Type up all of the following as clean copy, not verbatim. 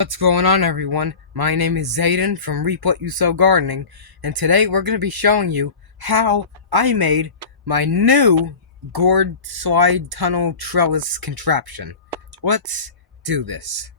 What's going on, everyone? My name is Zayden from Reap What You Sow Gardening, and today we're going to be showing you how I made my new gourd slide tunnel trellis contraption. Let's do this.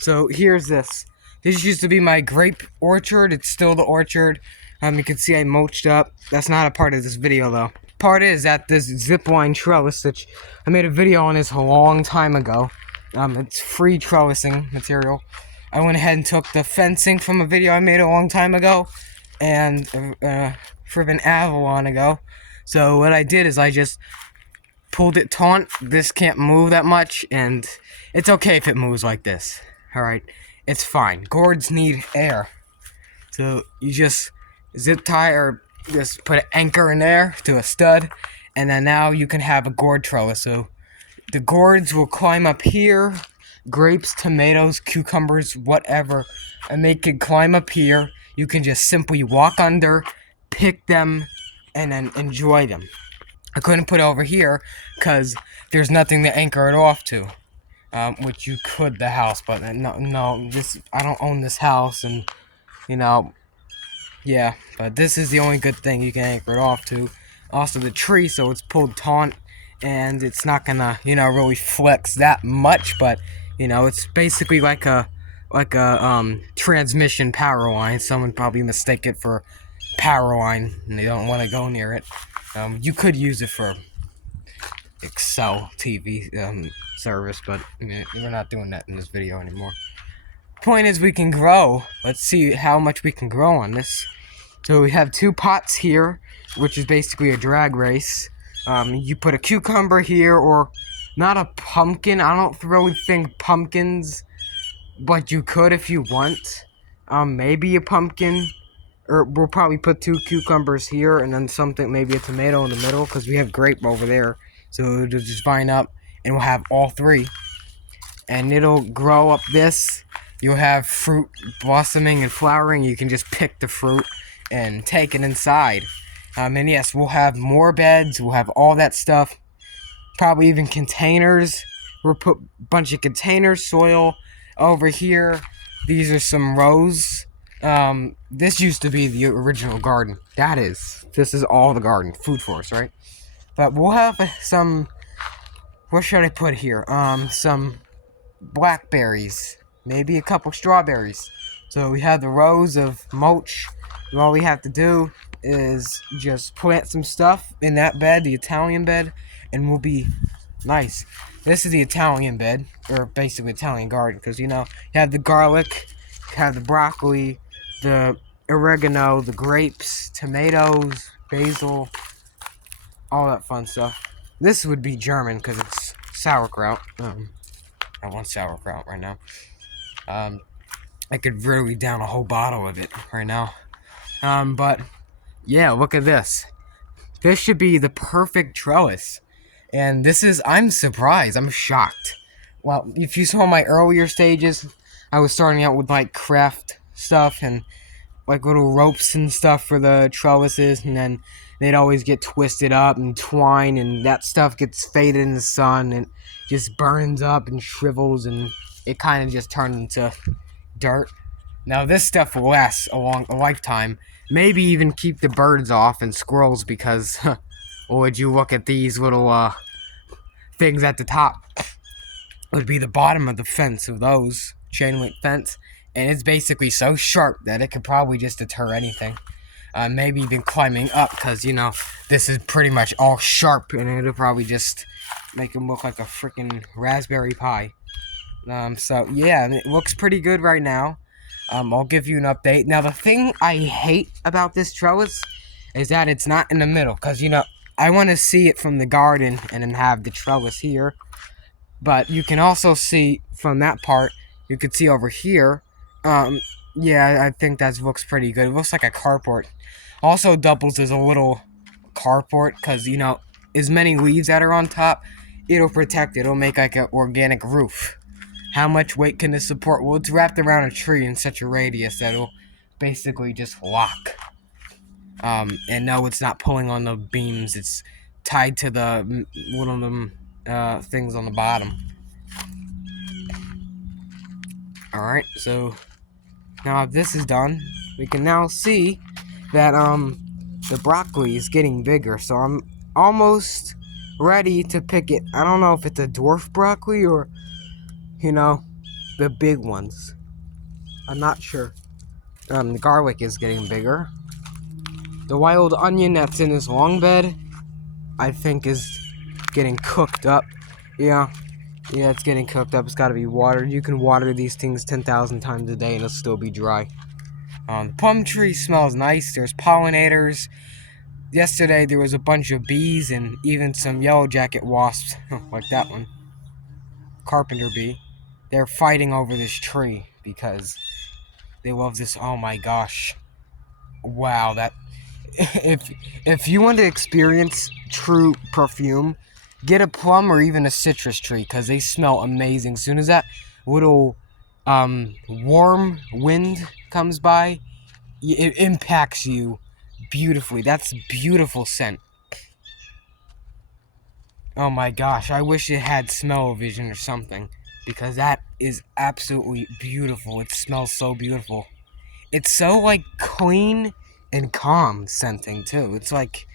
So here's this. This used to be my grape orchard. It's still the orchard. You can see I mulched up. That's not a part of this video though. Part is that this zipline trellis, which I made a video on this a long time ago. It's free trellising material. I went ahead and took the fencing from a video I made a long time ago, and friggin' Avalon ago. So what I did is I just pulled it taut. This can't move that much, and it's okay if it moves like this. Alright, it's fine. Gourds need air. So you just zip tie or just put an anchor in there to a stud, and then now you can have a gourd trellis. So the gourds will climb up here, grapes, tomatoes, cucumbers, whatever, and they can climb up here. You can just simply walk under, pick them, and then enjoy them. I couldn't put it over here because there's nothing to anchor it off to, which you could the house, but no, I don't own this house, and yeah, but this is the only good thing you can anchor it off to. Also the tree, so it's pulled taut, and it's not gonna, really flex that much, but, it's basically like a transmission power line. Someone probably mistake it for power line, and they don't want to go near it. You could use it for Excel TV service, but we're not doing that in this video anymore. Point is, we can grow. Let's see how much we can grow on this. So we have 2 pots here, which is basically a drag race. You put a cucumber here, or not a pumpkin. I don't really think pumpkins, but you could if you want. Maybe a pumpkin, or we'll probably put 2 cucumbers here, and then something, maybe a tomato in the middle, because we have grape over there. So it'll just vine up, and we'll have all 3. And it'll grow up this. You'll have fruit blossoming and flowering. You can just pick the fruit and take it inside. And yes, we'll have more beds. We'll have all that stuff. Probably even containers. We'll put a bunch of containers, soil over here. These are some rows. This used to be the original garden. This is all the garden. Food for us, right? But we'll have some, what should I put here? Some blackberries. Maybe a couple strawberries. So we have the rows of mulch. And all we have to do is just plant some stuff in that bed, the Italian bed, and we'll be nice. This is the Italian bed, or basically Italian garden, because you have the garlic, you have the broccoli, the oregano, the grapes, tomatoes, basil, all that fun stuff. This would be German because it's sauerkraut. I want sauerkraut right now. I could really down a whole bottle of it right now. But yeah, look at this. This should be the perfect trellis. And I'm surprised. I'm shocked. Well, if you saw my earlier stages, I was starting out with like craft stuff and like little ropes and stuff for the trellises, and then they'd always get twisted up and twine, and that stuff gets faded in the sun and just burns up and shrivels, and it kind of just turned into dirt. Now this stuff will last a lifetime. Maybe even keep the birds off and squirrels, because would you look at these little things at the top? It would be the bottom of the fence of those chain link fence, and it's basically so sharp that it could probably just deter anything. Maybe even climbing up, because this is pretty much all sharp, and it'll probably just make them look like a freaking raspberry pie. So yeah, it looks pretty good right now. I'll give you an update. Now, the thing I hate about this trellis is that it's not in the middle, because, I want to see it from the garden and then have the trellis here. But you can also see from that part, you can see over here, yeah, I think that looks pretty good. It looks like a carport. Also doubles as a little carport, because, as many leaves that are on top, it'll protect it. It'll make like an organic roof. How much weight can this support? Well, it's wrapped around a tree in such a radius that it'll basically just lock. And no, it's not pulling on the beams. It's tied to the one of them things on the bottom. Alright, so now if this is done, we can now see that the broccoli is getting bigger, so I'm almost ready to pick it. I don't know if it's a dwarf broccoli or, the big ones. I'm not sure. The garlic is getting bigger. The wild onion that's in this long bed, I think is getting cooked up. Yeah, it's getting cooked up. It's got to be watered. You can water these things 10,000 times a day and it'll still be dry. The plum tree smells nice. There's pollinators. Yesterday there was a bunch of bees and even some yellow jacket wasps, like that one. Carpenter bee. They're fighting over this tree because they love this. Oh my gosh. Wow, that if you want to experience true perfume, get a plum or even a citrus tree because they smell amazing. As soon as that little warm wind comes by, it impacts you beautifully. That's beautiful scent. Oh my gosh, I wish it had smell-o-vision or something, because that is absolutely beautiful. It smells so beautiful. It's so like clean and calm scenting too. It's like,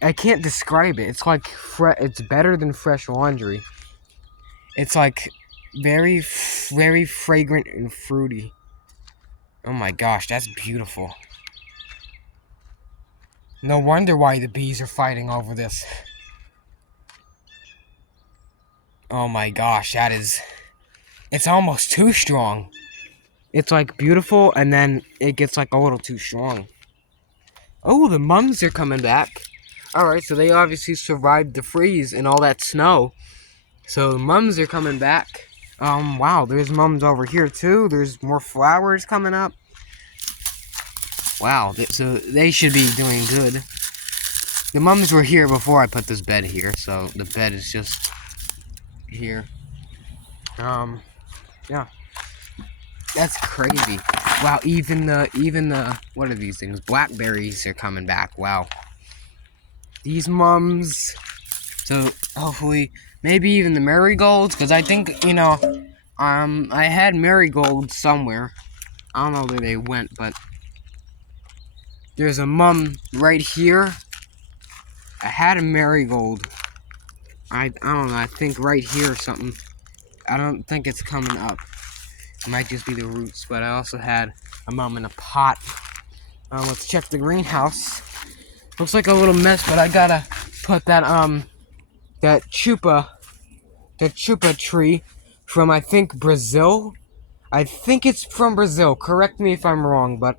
I can't describe it. It's like it's better than fresh laundry. It's like very, very fragrant and fruity. Oh my gosh, that's beautiful. No wonder why the bees are fighting over this. Oh my gosh, it's almost too strong. It's like beautiful and then it gets like a little too strong. Oh, the mums are coming back. Alright, so they obviously survived the freeze and all that snow. So the mums are coming back. Wow, there's mums over here too. There's more flowers coming up. Wow, so they should be doing good. The mums were here before I put this bed here, so the bed is just here. Yeah. That's crazy. Wow, even the what are these things? Blackberries are coming back. Wow. These mums. So hopefully, maybe even the marigolds, because I think, I had marigolds somewhere. I don't know where they went, but there's a mum right here. I had a marigold. I don't know, I think right here or something. I don't think it's coming up. It might just be the roots, but I also had a mum in a pot. Let's check the greenhouse. Looks like a little mess, but I gotta put that chupa tree from, I think, Brazil. I think it's from Brazil. Correct me if I'm wrong, but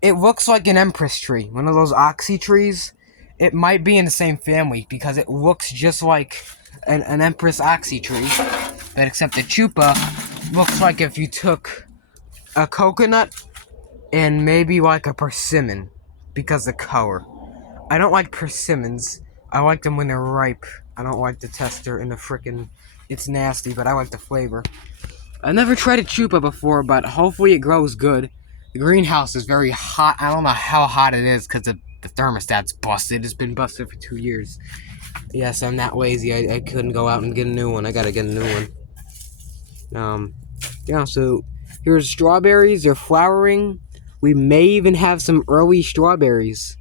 it looks like an empress tree. One of those oxy trees. It might be in the same family because it looks just like an empress oxy tree. But except the chupa looks like if you took a coconut and maybe like a persimmon because the color. I don't like persimmons. I like them when they're ripe. I don't like the tester and the frickin'... It's nasty, but I like the flavor. I never tried a chupa before, but hopefully it grows good. The greenhouse is very hot. I don't know how hot it is because the thermostat's busted. It's been busted for 2 years. Yes, I'm that lazy. I couldn't go out and get a new one. I gotta get a new one. Yeah, so here's strawberries. They're flowering. We may even have some early strawberries.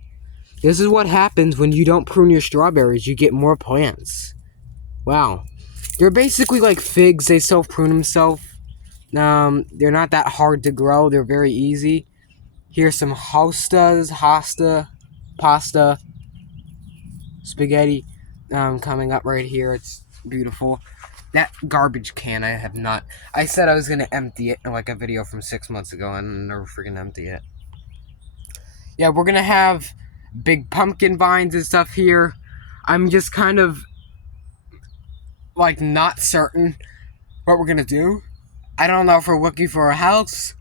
This is what happens when you don't prune your strawberries. You get more plants. Wow. They're basically like figs. They self-prune themselves. They're not that hard to grow. They're very easy. Here's some hosta, pasta, spaghetti coming up right here. It's beautiful. That garbage can, I said I was going to empty it in like a video from 6 months ago, and I never freaking empty it. Yeah, we're going to have big pumpkin vines and stuff here. I'm just kind of like not certain what we're going to do. I don't know if we're looking for a house,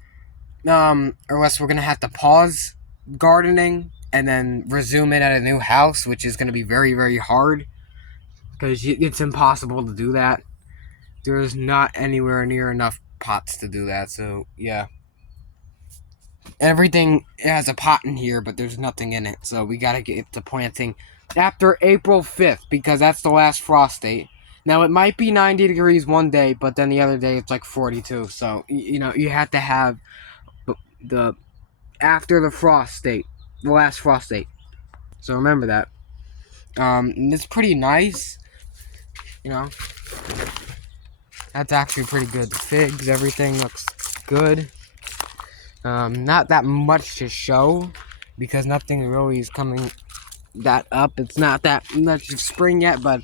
or unless we're going to have to pause gardening and then resume it at a new house, which is going to be very, very hard because it's impossible to do that. There's not anywhere near enough pots to do that, so yeah. Everything has a pot in here, but there's nothing in it, so we gotta get to planting after April 5th, because that's the last frost date. Now it might be 90 degrees one day, but then the other day it's like 42. So you have to have the after the frost state, the last frost state. So remember that. It's pretty nice. You know, that's actually pretty good. The figs, everything looks good. Not that much to show because nothing really is coming that up. It's not that much of spring yet, but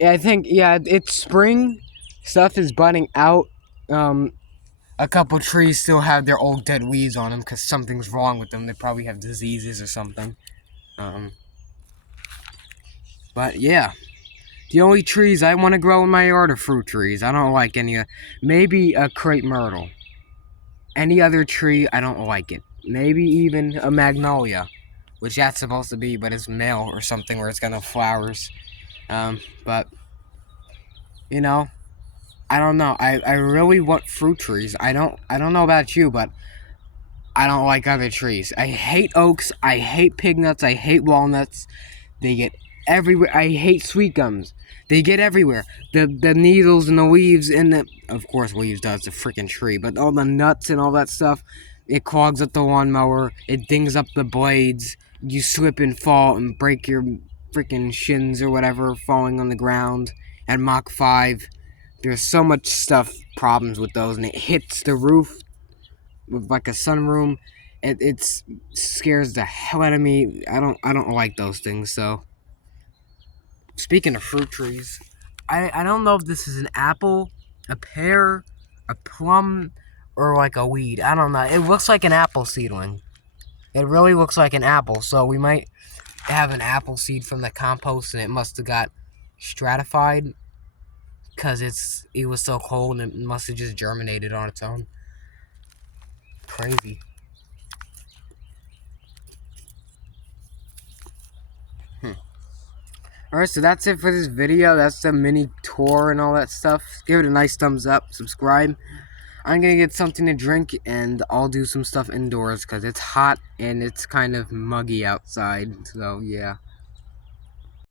yeah, I think it's spring. Stuff is budding out. A couple trees still have their old dead weeds on them because something's wrong with them. They probably have diseases or something. But yeah, the only trees I want to grow in my yard are fruit trees. I don't like any. Maybe a crepe myrtle. Any other tree, I don't like it. Maybe even a magnolia, which that's supposed to be, but it's male or something where it's gonna have flowers. But I don't know. I really want fruit trees. I don't know about you, but I don't like other trees. I hate oaks. I hate pig nuts. I hate walnuts. They get everywhere. I hate sweet gums. They get everywhere. The needles and the leaves and of course leaves does a freaking tree, but all the nuts and all that stuff, it clogs up the lawnmower. It dings up the blades. You slip and fall and break your freaking shins or whatever falling on the ground at Mach 5. There's so much problems with those, and it hits the roof with like a sunroom. It scares the hell out of me. I don't like those things. So speaking of fruit trees, I don't know if this is an apple, a pear, a plum, or like a weed. I don't know. It looks like an apple seedling. It really looks like an apple. So we might have an apple seed from the compost, and it must have got stratified because it was so cold, and it must have just germinated on its own. Crazy. Alright, so that's it for this video. That's the mini tour and all that stuff. Give it a nice thumbs up. Subscribe. I'm gonna get something to drink, and I'll do some stuff indoors because it's hot and it's kind of muggy outside. So, yeah.